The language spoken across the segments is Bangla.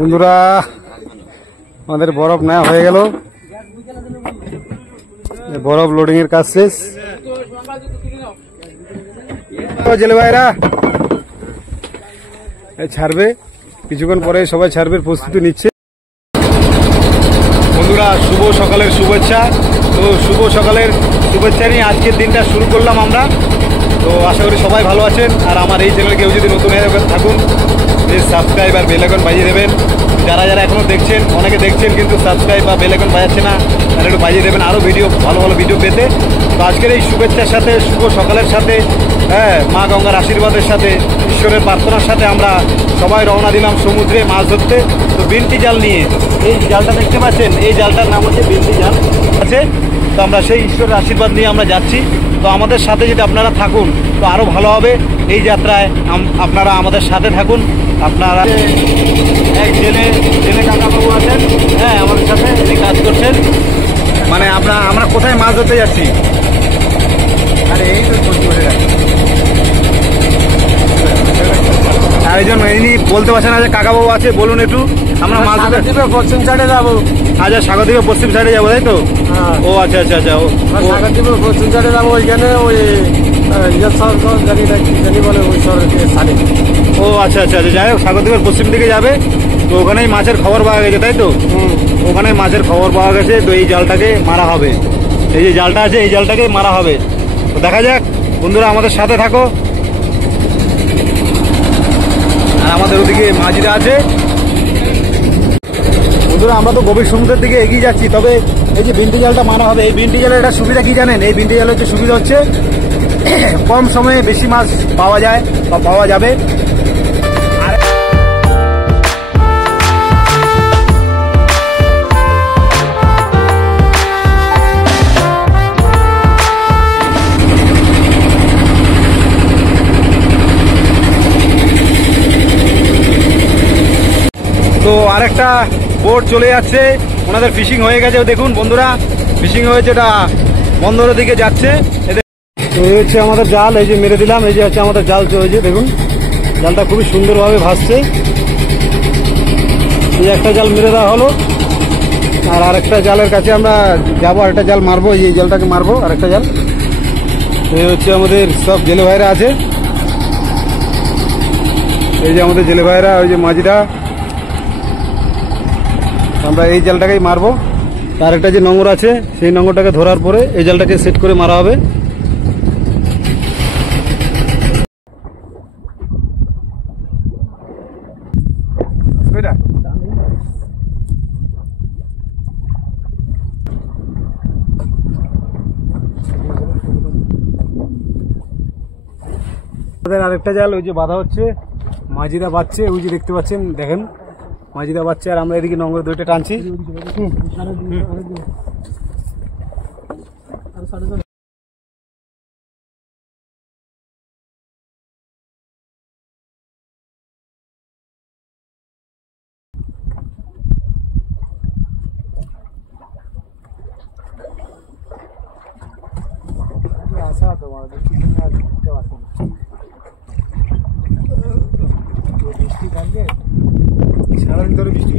বন্ধুরা আমাদের বরফ নেওয়া হয়ে গেল, বরফ লোডিং এর কাজ শেষ। জেলে ভাইরা ছাড়বে, কিছুক্ষণ পরে সবাই ছাড়বে, প্রস্তুতি নিচ্ছে। বন্ধুরা শুভ সকালের শুভেচ্ছা। তো শুভ সকালের শুভেচ্ছা নিয়ে আজকের দিনটা শুরু করলাম আমরা। তো আশা করি সবাই ভালো আছেন। আর আমার এই চ্যানেলে কেউ যদি নতুন হয়ে থাকুন, প্লিজ সাবস্ক্রাইব আর বেল আইকন বাজিয়ে দেবেন। যারা যারা এখনও দেখছেন, অনেকে দেখছেন কিন্তু সাবস্ক্রাইব বা বেল আইকন বাজাচ্ছে না, তারা একটু বাজিয়ে দেবেন আরও ভিডিও, ভালো ভালো ভিডিও পেতে। তো আজকের এই শুভেচ্ছার সাথে, শুভ সকালের সাথে, মা গঙ্গার আশীর্বাদের সাথে, ঈশ্বরের প্রার্থনার সাথে আমরা সবাই রওনা দিলাম সমুদ্রে মাছ ধরতে। তো বিনতি জাল নিয়ে, এই জালটা দেখতে পাচ্ছেন, এই জালটার নাম হচ্ছে বিনতি জাল আছে। তো আমরা সেই ঈশ্বরের আশীর্বাদ নিয়ে আমরা যাচ্ছি। তো আমাদের সাথে যদি আপনারা থাকুন তো আরও ভালো হবে। এই যাত্রায় আপনারা আমাদের সাথে থাকুন। আপনারা এক জেলে কাকাবাবু আছেন, আমাদের সাথে তিনি কাজ করছেন। মানে আমরা কোথায় মাছ ধরতে যাচ্ছি? আরে এই তো আর এই জন্য ইনি বলতে পারছেন না যে কাকাবাবু আছে, বলুন একটু। আমরা মাছ ধরতে পশ্চিম সাইডে যাবো। আচ্ছা, সাগরদ্বীপে পশ্চিম সাইডে যাবো, তাই তো? ও আচ্ছা আচ্ছা আচ্ছা, সাগরদ্বীপে পশ্চিম সাইডে যাবো। ওইখানে ওই বলে ওই সাইডে। ও আচ্ছা আচ্ছা আচ্ছা, যাই হোক, সাগরদ্বীপের পশ্চিম দিকে যাবে। তো ওখানেই মাছের খবর পাওয়া গেছে, তাই তো? ওখানে মাছের খবর পাওয়া গেছে। তো এই জালটাকে মারা হবে, এই যে জালটা আছে এই জালটাকে মারা হবে। তো দেখা যাক বন্ধুরা, আমাদের সাথে থাকো। আর আমাদের ওদিকে মাঝিরা আছে। বন্ধুরা আমরা তো গভীর সমুদ্রের দিকে এগিয়ে যাচ্ছি। তবে এই যে বিনতি জালটা মারা হবে, এই বিনতি জালের একটা সুবিধা কি জানেন? এই বিনতি জালের হচ্ছে সুবিধা হচ্ছে কম সময়ে বেশি মাছ পাওয়া যায় বা পাওয়া যাবে। তো আরেকটা বোট চলে যাচ্ছে, ওনাদের ফিশিং হয়ে গেছে। দেখুন বন্ধুরা, ফিশিং হয়েছে, এটা বন্দরের দিকে যাচ্ছে। এই হচ্ছে আমাদের জাল, এই যে মেরে দিলাম। এই যে হচ্ছে আমাদের জাল চলেছে, দেখুন জালটা খুবই সুন্দরভাবে ভাসছে। এই একটা জাল মেরে দেওয়া হলো, আর আরেকটা জালের কাছে আমরা যাবো, আরেকটা জাল মারবো। এই জালটাকে মারবো, আরেকটা জাল। এই হচ্ছে আমাদের সব জেলে ভাইরা আছে, এই যে আমাদের জেলে ভাইরা, ওই যে মাঝিরা। আমরা এই জালটাকেই মারবো। তার একটা যে নোঙর আছে, সেই নোঙরটাকে ধরার পরে এই জালটাকে সেট করে মারা হবে। আরেকটা জাল ওই যে বাঁধা হচ্ছে, মাঝিরা বাচ্ছে, ওই যে দেখতে পাচ্ছেন, দেখেন মাঝিরা বাচ্ছে। আর আমরা এদিকে নোংর দুইটা টানছি। সারাদিন ধরে বৃষ্টি।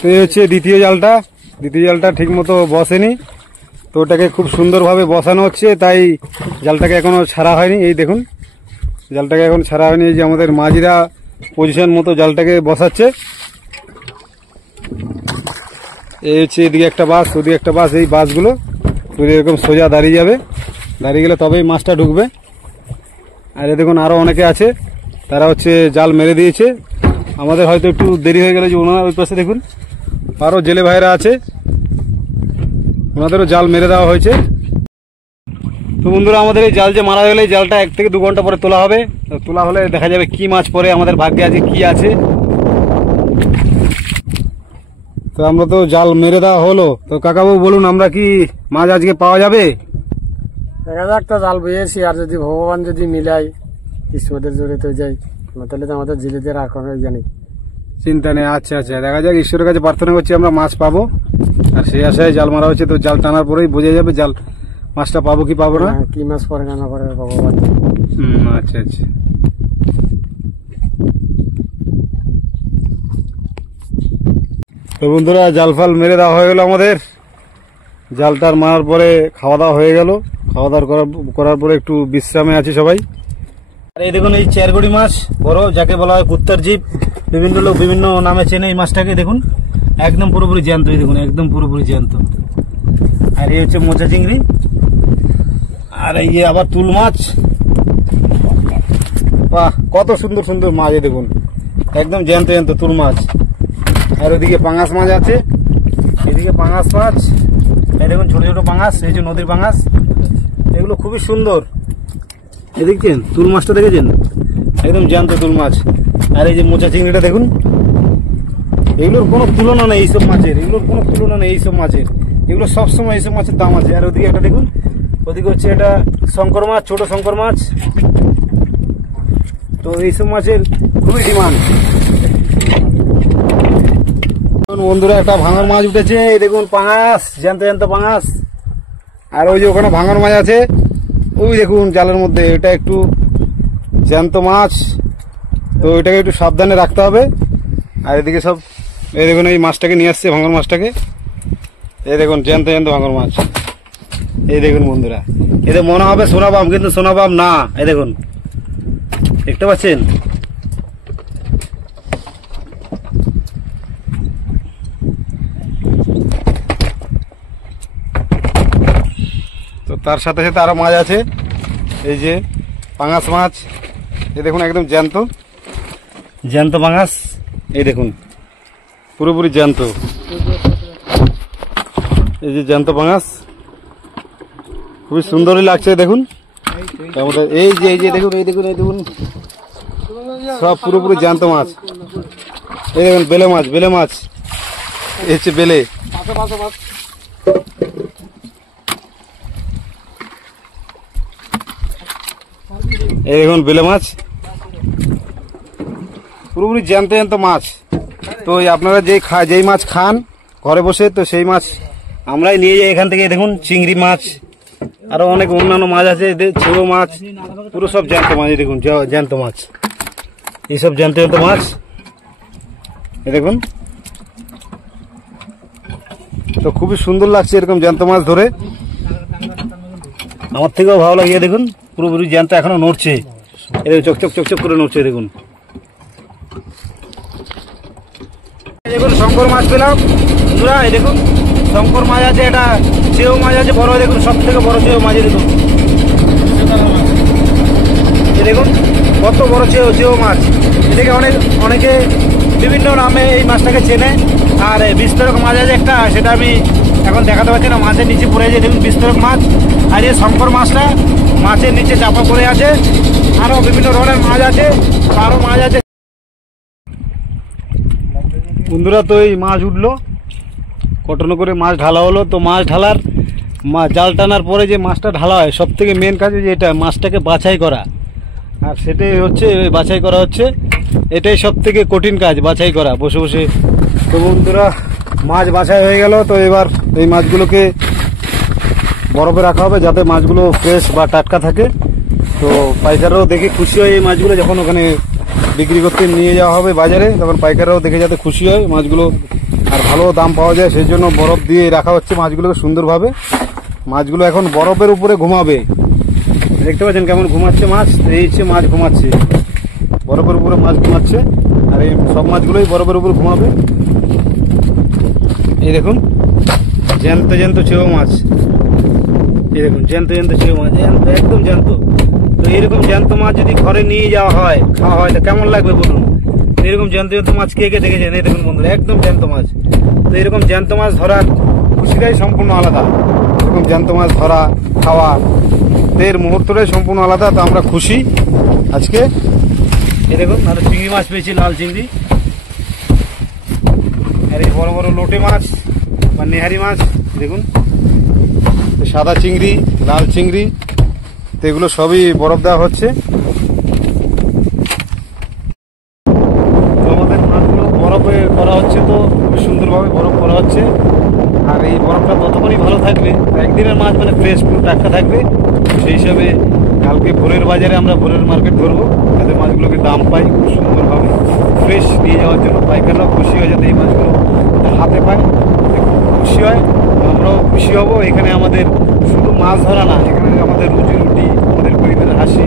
তো এই হচ্ছে দ্বিতীয় জালটা ঠিক মতো বসেনি, তো ওটাকে খুব সুন্দরভাবে বসানো হচ্ছে, তাই জালটাকে এখনো ছাড়া হয়নি। এই দেখুন জালটাকে এখন ছাড়া হয়নি, এই যে আমাদের মাঝিরা পজিশন মতো জালটাকে বসাচ্ছে। এই হচ্ছে এদিকে একটা বাস, ওদিকে একটা বাস, এই বাসগুলো যদি এরকম সোজা দাঁড়িয়ে যাবে, দাঁড়িয়ে গেলে তবেই মাছটা ঢুকবে। আর এ দেখুন আরও অনেকে আছে, তারা হচ্ছে জাল মেরে দিয়েছে। আমাদের হয়তো একটু দেরি হয়ে গেলে, যে ওনারা ওই পাশে দেখুন আরও জেলে ভাইরা আছে, ওনাদেরও জাল মেরে দেওয়া হয়েছে। তো বন্ধুরা, আমাদের এই জাল যে মারা গেলে জালটা 1 থেকে 2 ঘন্টা পরে তোলা হবে। তোলা হলে দেখা যাবে কি মাছ পরে আমাদের ভাগ্যে আছে, কি আছে। তো আমরা তো জাল মেরে দেওয়া হলো, তো কাকাবাবু বলুন আমরা কি মাছ আজকে পাওয়া যাবে? দেখা যাক, তো জাল বইয়েছি, আর যদি ভগবান যদি মিলাই কিসমতের জোরে তো যাই, তাহলে তো আমাদের জেলেদের আর কোনো জানি চিন্তা নেই। আচ্ছা আচ্ছা, দেখা যাক, ঈশ্বরের কাছে প্রার্থনা করছি আমরা মাছ পাবো। আর সেই আশায় জাল মারা হচ্ছে, তো জাল টানার পরেই বোঝা যাবে জাল মাছটা পাবো কি পাবো না। কি মাছ পরে না পরে ভগবান। আচ্ছা আচ্ছা। তো বন্ধুরা, জাল ফাল মেরে দেওয়া হয়ে গেল আমাদের। জালটার মারার পরে খাওয়া দাওয়া হয়ে গেল। খাওয়া দাওয়া করার পরে একটু বিশ্রামে আছি সবাই। আর এই দেখুন এই চেরগুড়ি মাছ, বড়, যাকে বলা হয় কুত্তার জীব, বিভিন্ন লোক বিভিন্ন নামে চেনে এই মাছটাকে। দেখুন একদম পুরোপুরি জ্যান্ত, এই দেখুন একদম পুরোপুরি জ্যান্ত। আর এই হচ্ছে মোচা চিংড়ি, আর এই আবার তুল মাছ। বাহ, কত সুন্দর সুন্দর মাছ, এই দেখুন একদম জ্যান্ত জ্যান্ত তুল মাছ। আর ওদিকে পাঙাশ মাছ আছে, এদিকে পাঙাশ মাছ, এই দেখুন ছোট ছোট পাঙাশ, এই যে নদীর পাঙাশ, এগুলো খুবই সুন্দর। এই দেখছেন তুল মাছটা, দেখেছেন একদম জ্যান্ত তুল মাছ। আর এই যে মোচা চিংড়িটা দেখুন, এগুলোর কোনো তুলনা নেই এইসব মাছের, এগুলোর কোনো তুলনা নেই এইসব মাছের, এগুলো সবসময় এইসব মাছের দাম আছে। আর ওদিকে একটা দেখুন, ওদিকে হচ্ছে এটা শঙ্কর মাছ, ছোট শঙ্কর মাছ। তো এইসব মাছের খুবই ডিমান্ড। বন্ধুরা, একটা ভাঙর মাছ উঠেছে, এই দেখুন পাঙাশ, জ্যান্ত জ্যান্ত পাঙাশ। আর ওই যে ওখানে ভাঙর মাছ আছে, ওই দেখুন জালের মধ্যে, এটা একটু জ্যান্ত মাছ, তো এটাকে একটু সাবধানে রাখতে হবে। আর এদিকে সব, এই দেখুন এই মাছটাকে নিয়ে আসছে, ভাঙর মাছটাকে, এই দেখুন জ্যান্ত জ্যান্ত ভাঙর মাছ। এই দেখুন বন্ধুরা, এদের মনে হবে সোনাবাম, কিন্তু সোনাবাম না। এই দেখুন, দেখতে পাচ্ছেন? তো তার সাথে সাথে আরো মাছ আছে, এই যে পাঙাশ মাছ, এই দেখুন একদম জ্যান্ত জ্যান্ত পাঙাশ, এই দেখুন পুরোপুরি জ্যান্ত, এই যে জ্যান্ত পাঙাশ, খুবই সুন্দরই লাগছে। দেখুন এই যে দেখুন, এই দেখুন, এই দেখুন সব পুরোপুরি জ্যান্ত মাছ। এই দেখুন বেলে মাছ, বেলে মাছ, এই হচ্ছে বেলে। এই দেখুন বেলে মাছ, পুরোপুরি জ্যান্ত জ্যান্ত মাছ। তো আপনারা যেই মাছ খান ঘরে বসে, তো সেই মাছ আমরাই নিয়ে যাই এখান থেকে। দেখুন চিংড়ি মাছ, আরো অনেক অন্যান্য মাছ আছে, ছোট মাছ, পুরো সব জ্যান্ত মাছ। দেখুন জ্যান্ত মাছ, এইসব জ্যান্ত জ্যান্ত মাছ, এই দেখুন। তো খুবই সুন্দর লাগছে এরকম জ্যান্ত মাছ ধরে, আমার থেকেও ভালো লাগে। দেখুন পুরোপুরি জ্যান্ত, এখনো নড়ছে, চকচক চকচক করে নড়ছে। দেখুন দেখুন শঙ্কর মাছ পেলাম বন্ধুরা, এই দেখুন শঙ্কর মাছ আছে, এটা চেউ মাছ আছে বড়, দেখুন সব থেকে বড় চেউ মাছ। দেখুন এই দেখুন কত বড় চেউ মাছ। এদিকে অনেকে বিভিন্ন নামে এই মাছটাকে চেনে। আর বিস্ফোরক মাছ আছে একটা, সেটা আমি এখন দেখাতে পারছি না, মাছের নিচে পড়ে আছে। দেখুন বিস্ফোরক মাছ। আর এই শঙ্কর মাছটা মাছের নিচে চাপা পড়ে আছে। আরও বিভিন্ন ধরনের মাছ আছে, আরও মাছ আছে বন্ধুরা। তো এই মাছ উঠলো, কটনো করে মাছ ঢালা হলো। তো মাছ ঢালার, জাল টানার পরে যে মাছটা ঢালা হয়, সব থেকে মেন কাজ যে এটা মাছটাকে বাছাই করা। আর সেটাই হচ্ছে বাছাই করা হচ্ছে, এটাই সব থেকে কঠিন কাজ, বাছাই করা বসে বসে। তো বন্ধুরা, মাছ বাছাই হয়ে গেল। তো এবার এই মাছগুলোকে বরফে রাখা হবে, যাতে মাছগুলো ফ্রেশ বা টাটকা থাকে। তো পাইকাররাও দেখে খুশি হয় এই মাছগুলো, যখন ওখানে বিক্রি করতে নিয়ে যাওয়া হবে বাজারে, তখন পাইকাররাও দেখে যাতে খুশি হয় মাছগুলো আর ভালো দাম পাওয়া যায়, সেই জন্য বরফ দিয়ে রাখা হচ্ছে মাছগুলোকে সুন্দরভাবে। মাছগুলো এখন বরফের উপরে ঘুমাবে, দেখতে পাচ্ছেন কেমন ঘুমাচ্ছে মাছ। এই হচ্ছে মাছ ঘুমাচ্ছে, বরফের উপরে মাছ ঘুমাচ্ছে। আর এই সব মাছগুলোই বরফের উপরে ঘুমাবে। এই দেখুন জ্যান্ত জ্যান্ত চেও মাছ, এই দেখুন জ্যান্ত জ্যান্ত চেও মাছ, জ্যান্ত একদম জ্যান্ত। তো এইরকম জ্যান্ত মাছ যদি ঘরে নিয়ে যাওয়া হয়, খাওয়া হয়, তো কেমন লাগবে বলুন। এরকম জ্যান্ত জ্যান্ত মাছ কে কে দেখেছেন? এই দেখুন বন্ধুরা, একদম জ্যান্ত মাছ। তো এরকম জ্যান্ত মাছ ধরার খুশিটাই সম্পূর্ণ আলাদা। এরকম জ্যান্ত মাছ ধরা, খাওয়া, এর মুহূর্তটাই সম্পূর্ণ আলাদা। তো আমরা খুশি আজকে। এই দেখুন আরো চিংড়ি মাছ পেয়েছি, লাল চিংড়ি। আর এই বড় বড় লোটে মাছ বা নেহারি মাছ দেখুন, সাদা চিংড়ি, লাল চিংড়ি, তো এগুলো সবই বরফ দেওয়া হচ্ছে। তো আমাদের মাছগুলো বরফে করা হচ্ছে, তো খুব সুন্দরভাবে বরফ করা হচ্ছে। আর এই বরফটা ততক্ষণই ভালো থাকবে, একদিনের মাছ মানে ফ্রেশ, পুরো টাটকা থাকবে। সেই হিসাবে কালকে ভোরের বাজারে আমরা ভোরের মার্কেট ধরবো, যাতে মাছগুলোকে দাম পাই খুব সুন্দরভাবে, ফ্রেশ নিয়ে যাওয়ার জন্য। পাইকাররাও খুশি হয় যাতে এই মাছগুলো হাতে পায়, খুশি হয়, আমরাও খুশি হব। এখানে আমাদের শুধু মাছ ধরা না, এখানে আমাদের রুজি রুটি, আমাদের পরিবারের হাসি,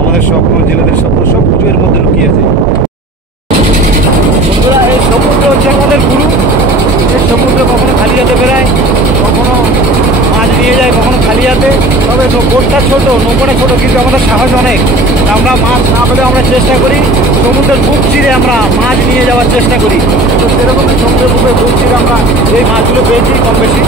আমাদের স্বপ্ন, জেলেদের স্বপ্ন, সব কিছু এর মধ্যে লুকিয়ে আছে। বন্ধুরা, এই সমুদ্র হচ্ছে আমাদের গুরু। এই সমুদ্র কখনো খালি হাতে বেড়ায়, কখনো মাছ নিয়ে যায়, কখনো খালি হাতে। তবে বোটটা ছোটো, নৌকোটা ছোটো, কিন্তু আমাদের সাহস অনেক। আমরা মাছ না পেলে আমরা চেষ্টা করি সমুদ্রের বুক চিরে আমরা মাছ নিয়ে যাওয়ার চেষ্টা করি। তো সেরকমই সমুদ্রের বুকে বুক চিরে আমরা এই মাছগুলো পেয়েছি কম বেশি।